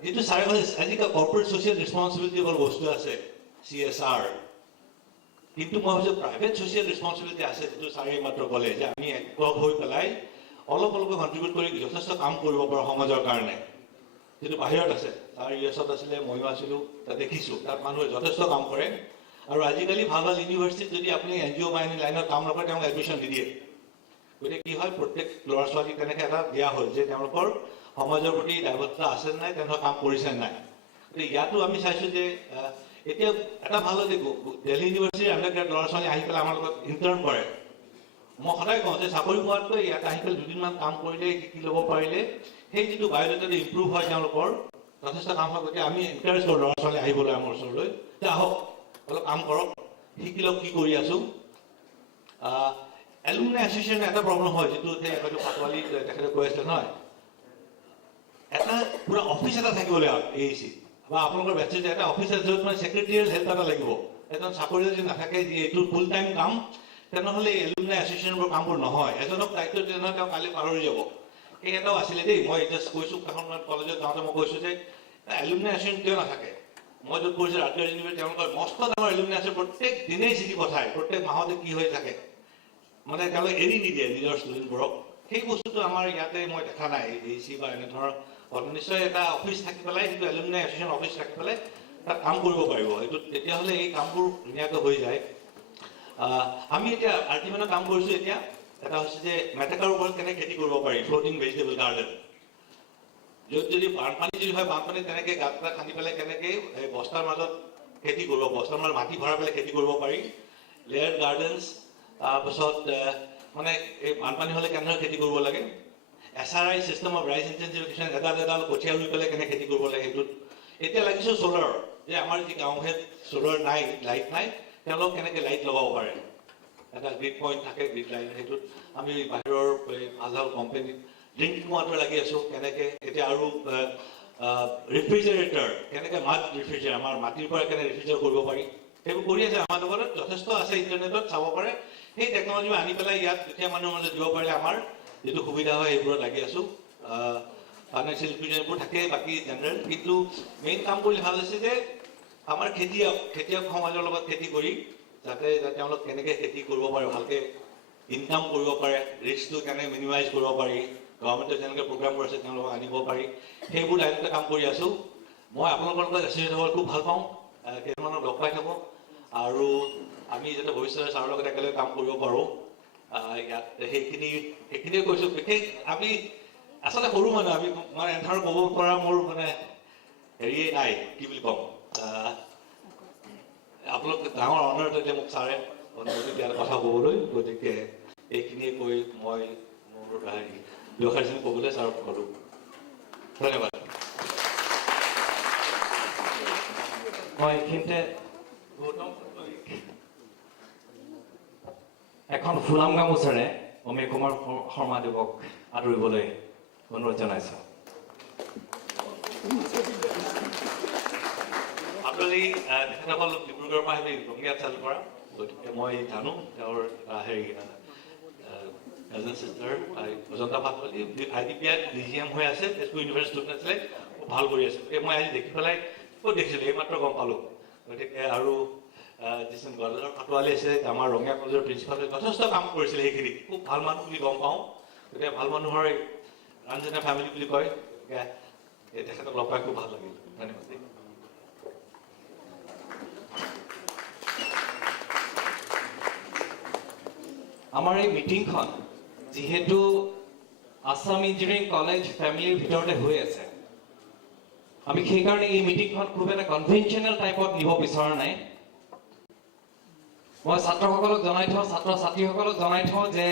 যিটো চাৰে আজিকালি কৰ্পৰেট ছ'চিয়েল ৰেছপনচিবিলিটি বস্তু আছে, CSR, কিন্তু মই ভাবিছোঁ প্ৰাইভেট ছ'চিয়েল ৰেছপনচিবিলিটি আছে, যিটো ছাৰে মাত্ৰ ক'লে যে আমি একলগ হৈ পেলাই অলপ অলপকৈ কণ্ট্ৰিবিউট কৰি যথেষ্ট কাম কৰিব পাৰোঁ সমাজৰ কাৰণে। যিটো বাহিৰত আছে, ছাৰ US-ত আছিলে, ময়ো আছিলোঁ, তাত দেখিছোঁ তাত মানুহে যথেষ্ট কাম কৰে। আৰু আজিকালি ভাল ভাল ইউনিভাৰ্চিটিত যদি আপুনি NGO বা এনে লাইনত কাম নকৰে তেওঁক এডমিশ্যন নিদিয়ে। গতিকে কি হয়, প্ৰত্যেক ল'ৰা ছোৱালীক তেনেকৈ এটা দিয়া হ'ল যে তেওঁলোকৰ সমাজৰ প্ৰতি দায়বদ্ধতা আছে নাই, তেওঁলোকে কাম কৰিছে নাই। গতিকে ইয়াতো আমি চাইছোঁ যে এতিয়া এটা ভাল যে দিল্লী ইউনিভাৰ্চিটিৰ আণ্ডাৰগ্ৰেড ল'ৰা ছোৱালী আহি পেলাই আমাৰ লগত ইণ্টাৰ্ণ কৰে। মই সদায় কওঁ যে চাকৰি পোৱাতকৈ ইয়াত আহি পেলাই দুদিনমান কাম কৰিলে, শিকি ল'ব পাৰিলে সেই যিটো বায়'ডাটাটো ইম্প্ৰুভ হয় তেওঁলোকৰ যথেষ্ট কাম হয়। গতিকে আমি এনকাৰেজ কৰোঁ ল'ৰা ছোৱালী আহিবলৈ আমাৰ ওচৰলৈ, যে আহক অলপ কাম কৰক, শিকি লওক কি কৰি আছোঁ। এলুমিনাই এছ'চিয়েশ্যন এটা প্ৰব্লেম হয়, যিটো হয়তো পাটোৱালী তেখেতে কৈ আছিলে নহয়, এটা পুৰা অফিচ এটা থাকিব লাগিব AEC বা আপোনালোকৰ বেটছত এটা অফিচ আছে, য'ত মানে ছেক্ৰেটেৰিয়েল হেল্প এটা লাগিব। এজন চাকৰি যদি নাথাকে যে এইটো ফুল টাইম কাম, তেনেহ'লে এলুমিনাই এছ'চিয়েশ্যনবোৰ কামবোৰ নহয়। এজনক দায়িত্ব দিলে নহয় তেওঁ কালি পাহৰি যাব। সেই এটাও আছিলে দেই, মই জাষ্ট কৈছোঁ, এখন কলেজত যাওঁতে মই কৈছোঁ যে এলুমিনাই এছ'চিয়েশ্যন কিয় নাথাকে। মই য'ত পঢ়িছোঁ ৰাজগড় ইউনিভাৰ্চিটি, তেওঁলোকৰ মস্ত ডাঙৰ এলুমিনাই আছে, প্ৰত্যেক দিনেই চিঠি পঠায়, প্ৰত্যেক মাহতে কি হৈ থাকে, মানে তেওঁলোকে এৰি নিদিয়ে নিজৰ ষ্টুডেণ্টবোৰক। সেই বস্তুটো আমাৰ ইয়াতে মই দেখা নাই AEC বা এনে ধৰণৰ। নিশ্চয় এটা অফিচ থাকি পেলাই, সেইটো এলুমিনাই এছ'চিয়েশ্যন অফিচ থাকি পেলাই তাত কাম কৰিব পাৰিব, সেইটো তেতিয়াহ'লে এই কামবোৰ ধুনীয়াকৈ হৈ যায়। আমি এতিয়া আৰ্টিমেনৰ কাম কৰিছোঁ। এতিয়া এটা হৈছে যে মেটেকাৰ ওপৰত কেনেকৈ খেতি কৰিব পাৰি, ফ্ল'টিং ভেজিটেবল গাৰ্ডেন। য'ত যদি বানপানী যদি হয়, বানপানী তেনেকৈ গাঁত এটা খান্দি পেলাই কেনেকৈ বস্তাৰ মাজত খেতি কৰিব, বস্তাৰ মাজত মাটি ভৰাই পেলাই খেতি কৰিব পাৰি। লেয়াৰ গাৰ্ডেনছ, তাৰপিছত মানে এই বানপানী হ'লে কেনেদৰে খেতি কৰিব লাগে। SRI চিষ্টেম অফ ৰাইচ ইনটেনচিফিকেশ্যন, এডাল এডাল কঠীয়া ৰুই পেলাই কেনেকৈ খেতি কৰিব লাগে সেইটোত। এতিয়া লাগিছোঁ চ'লাৰ, যে আমাৰ যি গাঁৱহে চ'লাৰ নাই, লাইট নাই, তেওঁলোক কেনেকৈ লাইট লগাব পাৰে। এটা গ্ৰীড পইণ্ট থাকে, গ্ৰীড লাইট, সেইটোত আমি বাহিৰৰ ভাল ভাল কোম্পানীত ড্ৰিংকিং ৱাটাৰ লাগি আছোঁ কেনেকৈ। এতিয়া আৰু ৰেফ্ৰিজাৰেটৰ, কেনেকৈ মাড ৰেফ্ৰিজাৰেটৰ, আমাৰ মাটিৰ পৰা কেনেকৈ ৰেফ্ৰিজাৰেট কৰিব পাৰি, সেইবোৰ কৰি আছে। আমাৰ লগত যথেষ্ট আছে, ইণ্টাৰনেটত চাব পাৰে। সেই টেকন'লজি আনি পেলাই ইয়াত দুখীয়া মানুহৰ মাজত দিব পাৰিলে আমাৰ যিটো সুবিধা হয় সেইবোৰত লাগি আছোঁ। ফাইনেন্সিয়েল ইনক্লুজনবোৰ থাকে বাকী জেনেৰেল, কিন্তু মেইন কাম কৰিলে ভাল হৈছে যে আমাৰ খেতিয়ক সমাজৰ লগত খেতি কৰি যাতে তেওঁলোক কেনেকৈ খেতি কৰিব পাৰে, ভালকৈ ইনকাম কৰিব পাৰে, ৰিস্কটো কেনেকৈ মিনিমাইজ কৰিব পাৰি, গভৰ্ণমেণ্টৰ যেনেকৈ প্ৰগ্ৰামবোৰ আছে তেওঁলোকক আনিব পাৰি, সেইবোৰ লাইনতে কাম কৰি আছোঁ। মই আপোনালোকৰ লগত এছ'চিয়েট হ'ব খুব ভাল পাওঁ, কেইটামানক লগ পাই থাকোঁ, আৰু আমি যাতে ভৱিষ্যতে ছাৰৰ লগত একেলগে কাম কৰিব পাৰোঁ। ইয়াত সেইখিনিয়ে কৈছোঁ। বিশেষ আমি আচলতে সৰু মানুহ, আমি মানে এন্ধাৰ ক'ব পৰা মোৰ মানে হেৰিয়ে নাই, কি বুলি ক'ম। আপোনালোক ডাঙৰ অনাৰ দিলে মোক ছাৰে অনুমতি দিয়াৰ কথা ক'বলৈ, গতিকে এইখিনিয়ে কৈ মই মোৰ দুআষাৰখিনি ক'বলৈ ছাৰক ক'লোঁ। ধন্যবাদ। মই এইখিনিতে এখন ফুলাম গামোচাৰে অমীয় কুমাৰ শৰ্মাদেৱক আদৰিবলৈ অনুৰোধ জনাইছোঁ। আপোনালোকে তেখেতসকল ডিব্ৰুগড়ৰ পৰা আহিলে ৰঙিয়াত চাল কৰা, গতিকে মই জানো তেওঁৰ এজন চিষ্টাৰ অজন্তা ভাটৱালী IDPIত DGM হৈ আছে, তেজপুৰ ইউনিভাৰ্চিটি ষ্টুডেণ্ট আছিলে, খুব ভাল কৰি আছে। গতিকে মই আজি দেখি পেলাই ক'ত দেখিছিলোঁ, এইমাত্ৰ গম পালোঁ। গতিকে আৰু যিজন গদাধৰ পাটোৱালী আছে, আমাৰ ৰঙিয়া কলেজৰ প্ৰিন্সিপালে যথেষ্ট কাম কৰিছিলে, সেইখিনি খুব ভাল মানুহ বুলি গম পাওঁ। গতিকে ভাল মানুহৰ ৰাঞ্জনীয়া ফেমিলি বুলি কয়, গতিকে তেখেতক লগ পাই খুব ভাল লাগিল। ধন্যবাদ। আমাৰ এই মিটিংখন যিহেতু আছাম ইঞ্জিনিয়াৰিং কলেজ ফেমিলিৰ ভিতৰতে হৈ আছে, আমি সেইকাৰণে এই মিটিংখন খুব এটা কনভেনশ্যনেল টাইপত নিব বিচৰা নাই। মই ছাত্ৰসকলক জনাই থওঁ, ছাত্ৰ ছাত্ৰীসকলক জনাই থওঁ যে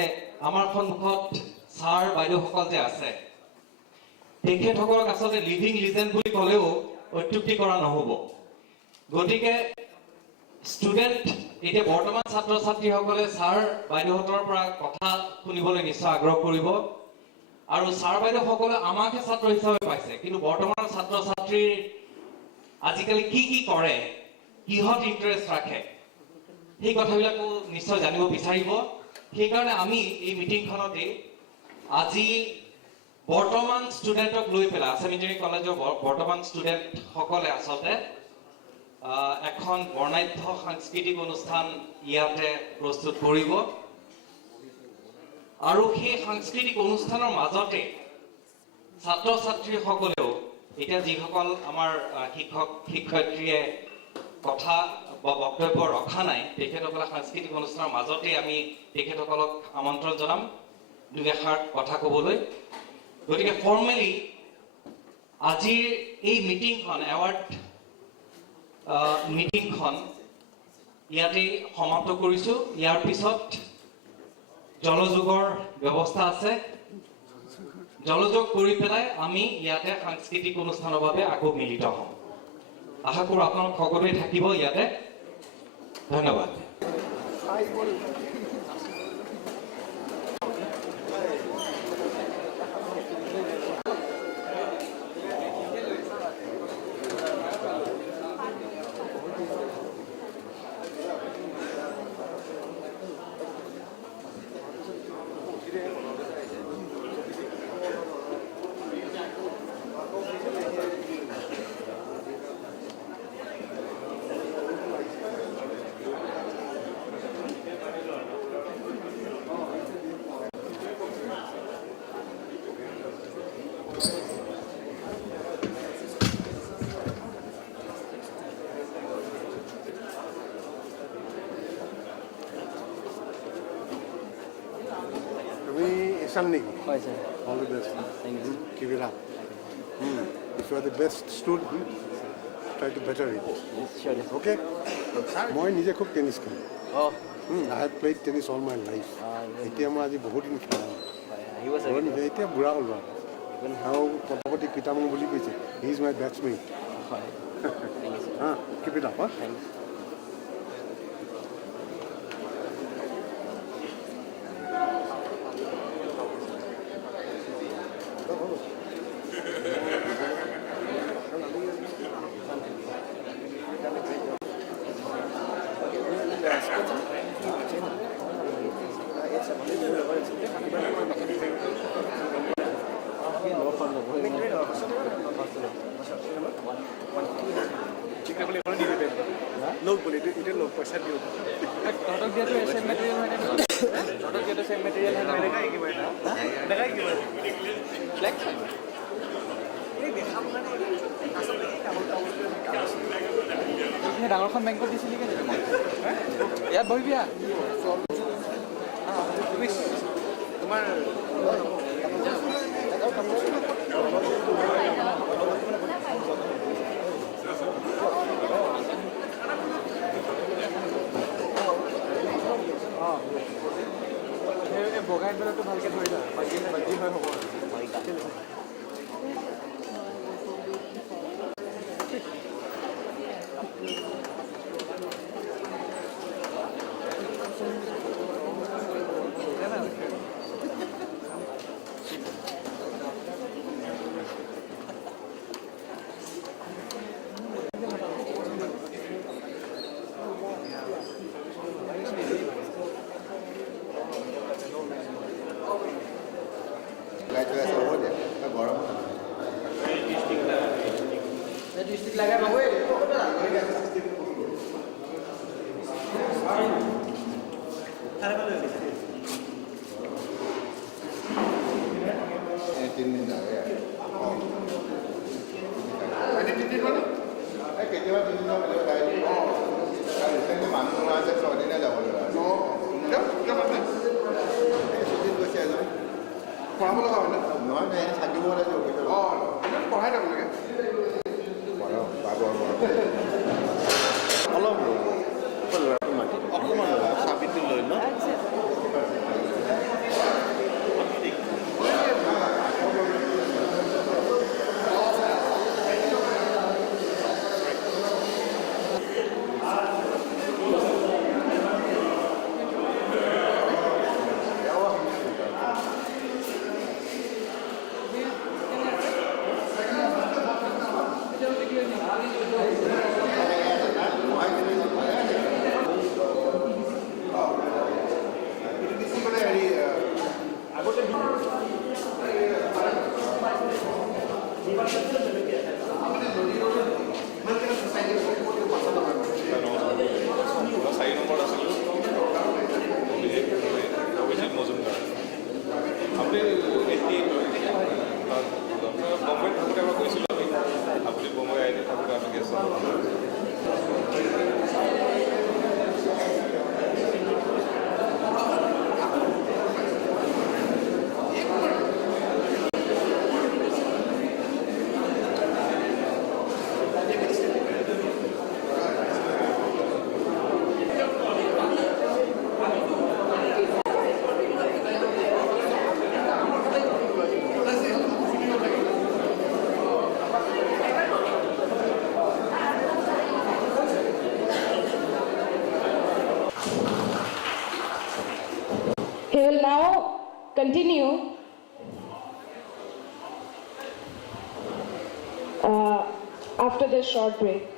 আমাৰ সন্মুখত ছাৰ বাইদেউসকল যে আছে, তেখেতসকলক আচলতে লিভিং লিজেণ্ড বুলি ক'লেও অত্যুক্তি কৰা নহ'ব। গতিকে ষ্টুডেণ্ট, এতিয়া বৰ্তমান ছাত্ৰ ছাত্ৰীসকলে ছাৰ বাইদেউহঁতৰ পৰা কথা শুনিবলৈ নিশ্চয় আগ্ৰহ কৰিব, আৰু ছাৰ বাইদেউসকলে আমাকহে ছাত্ৰ হিচাপে পাইছে, কিন্তু বৰ্তমান ছাত্ৰ ছাত্ৰীৰ আজিকালি কি কি কৰে, কিহত ইণ্টাৰেষ্ট ৰাখে, সেই কথাবিলাকো নিশ্চয় জানিব বিচাৰিব। সেইকাৰণে আমি এই মিটিংখনতে আজি বৰ্তমান ষ্টুডেণ্টক লৈ পেলাই, আছাম ইঞ্জিনিয়াৰিং কলেজৰ বৰ্তমান ষ্টুডেণ্টসকলে আচলতে এখন বৰ্ণাঢ্য সাংস্কৃতিক অনুষ্ঠান ইয়াতে প্ৰস্তুত কৰিব আৰু সেই সাংস্কৃতিক অনুষ্ঠানৰ মাজতে ছাত্ৰ ছাত্ৰীসকলেও এতিয়া যিসকল আমাৰ শিক্ষক শিক্ষয়িত্ৰীয়ে কথা বা বক্তব্য ৰখা নাই তেখেতসকলে সাংস্কৃতিক অনুষ্ঠানৰ মাজতে আমি তেখেতসকলক আমন্ত্ৰণ জনাম দুই এষাৰ কথা ক'বলৈ গতিকে ফৰ্মেলি আজিৰ এই মিটিংখন এৱাৰ্ড মিটিংখন ইয়াতে সমাপ্ত কৰিছোঁ ইয়াৰ পিছত জলযোগৰ ব্যৱস্থা আছে জলযোগ কৰি পেলাই আমি ইয়াতে সাংস্কৃতিক অনুষ্ঠানৰ বাবে আকৌ মিলিত হ'ম আশা কৰোঁ আপোনালোক সকলোৱে থাকিব ইয়াতে ধন্যবাদ Sunny. Hi, sir. All the best. Thank you. Keep it up. If you are the best student, try to better it. Yes, sure. Okay? মই নিজে খুব টেনিছ খেলোঁ Oh, I have played tennis all my life. এতিয়া মই আজি বহুত দিন খেলা he was a এতিয়া বুঢ়া হ'ল বাৰু আৰু প্ৰথমতে পিতামহ বুলি কৈছে হি ইজ মাই বেটছমেট হা কিপ ইট আপ Thanks. লোক বুলি এতিয়া লোক পইচা দিওঁ তহঁতক দিয়াটো চেম মেটেৰিয়েল হয় নে তহঁতক দিয়াটো চেম মেটেৰিয়েল হয় দেখাই কিবা ফ্লেক্স ডাঙৰখন বেংকত দিছিলি কেনে ইয়াত বহিবি তুমি তোমাৰ বগাই বেলাটো ভালকৈ ধৰিলা বাকী হয় হ'ব He will now continue after this short break.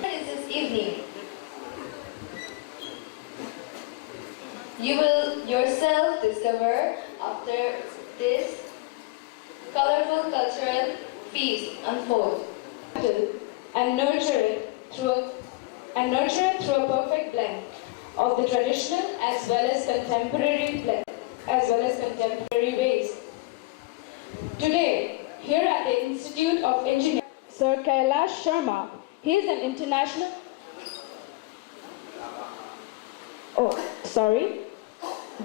This evening, you will yourself discover after this colorful cultural feast unfold And nurture it through a perfect blend of the traditional as well as contemporary ways. Today, here at the Institute of Engineering, Sir Kailash Sharma, he is an international.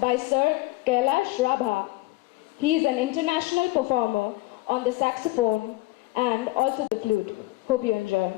By Sir Kailash Rabha. He is an international performer on the saxophone and also the flute. Hope you enjoy.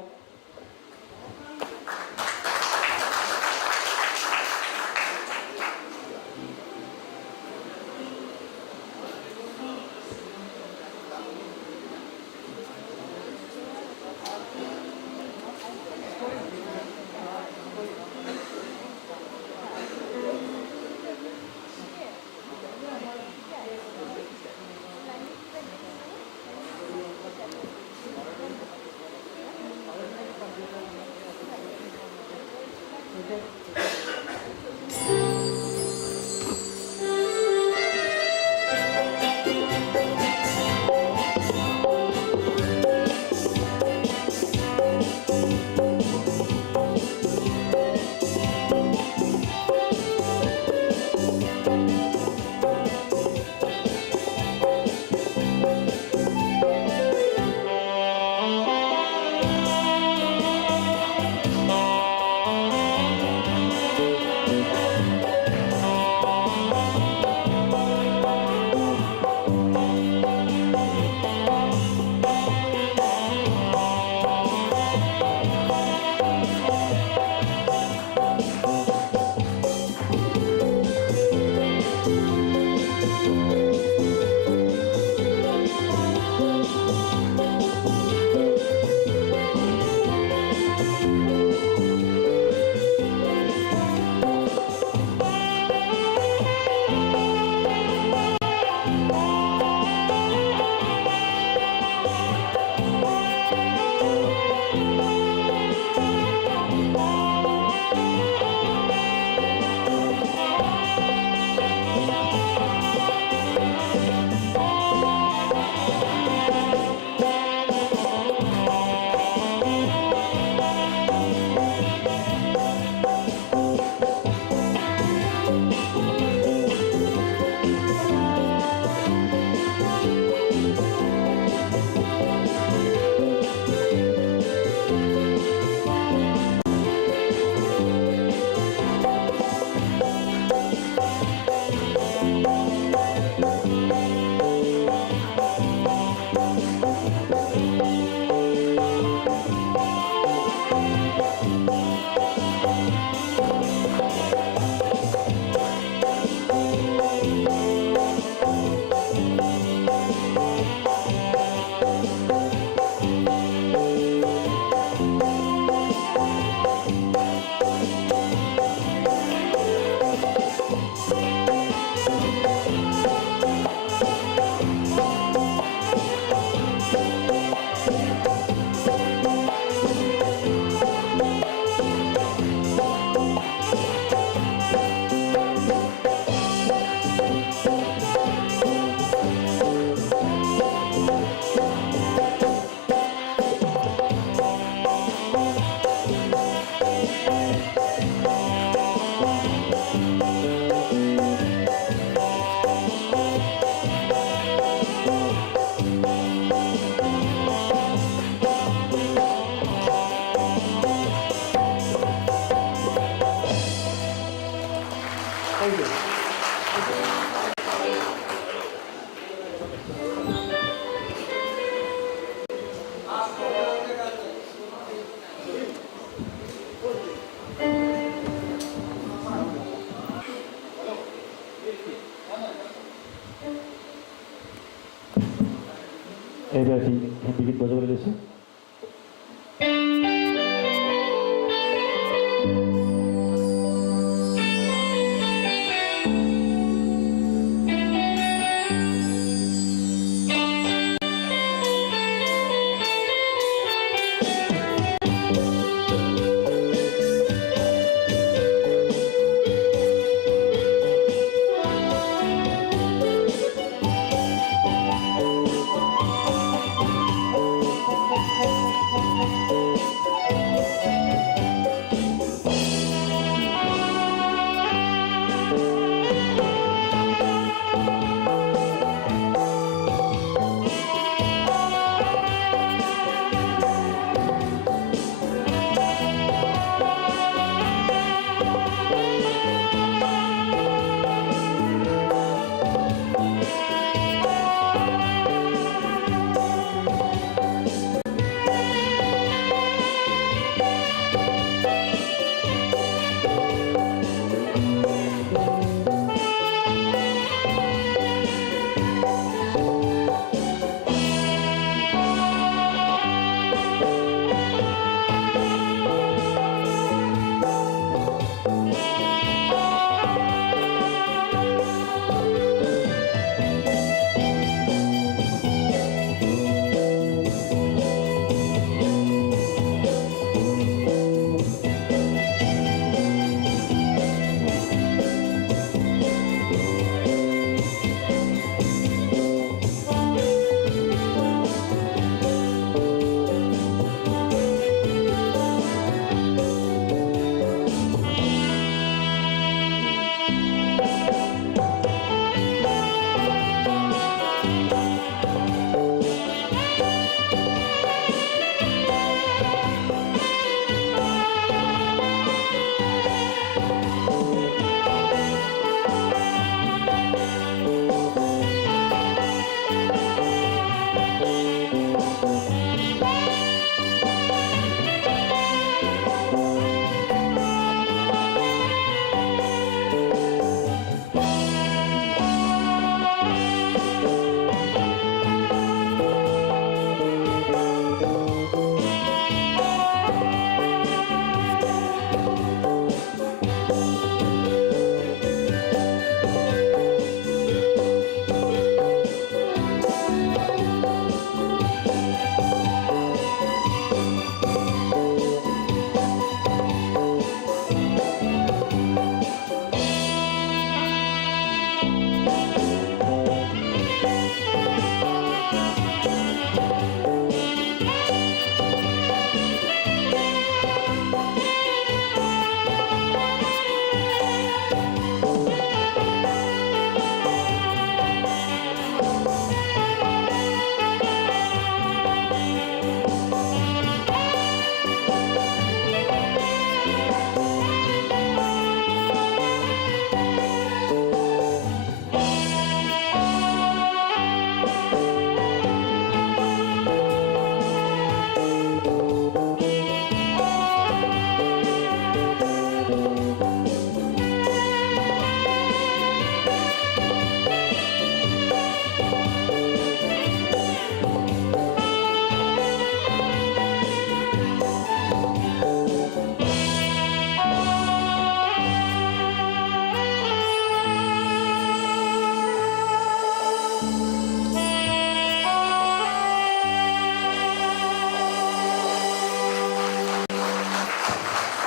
এগৰাকী হিন্দী গীত বজাবলৈ লৈছোঁ।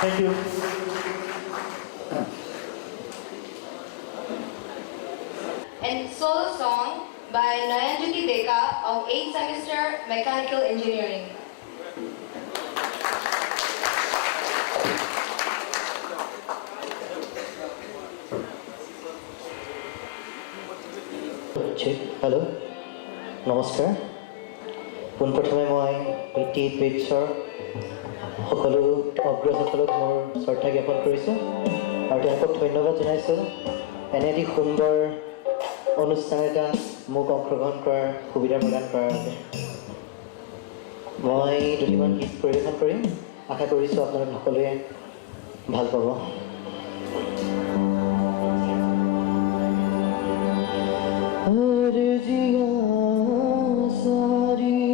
Thank you. And solo song by Nayanjyoti Deka of 8th semester Mechanical Engineering. Hello, নমস্কাৰ। পোনপ্ৰথমে মই পিটি পিটছৰ সকলো অগ্ৰজসকলক মোৰ শ্ৰদ্ধা জ্ঞাপন কৰিছোঁ আৰু তেওঁলোকক ধন্যবাদ জনাইছোঁ এনে এটি সুন্দৰ অনুষ্ঠান এটা মোক অংশগ্ৰহণ কৰাৰ সুবিধা প্ৰদান কৰাৰ বাবে। মই দুটিমান গীত পৰিৱেশন কৰিম, আশা কৰিছোঁ আপোনালোক সকলোৱে ভাল পাব। जिया सारी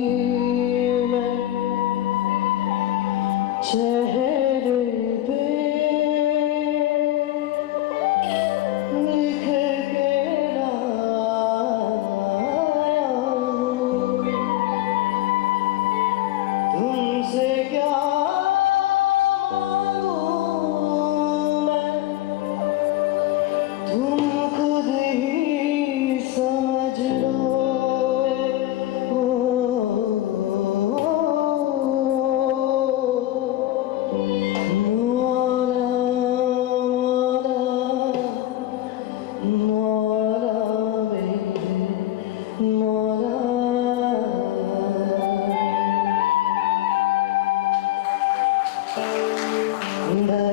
धा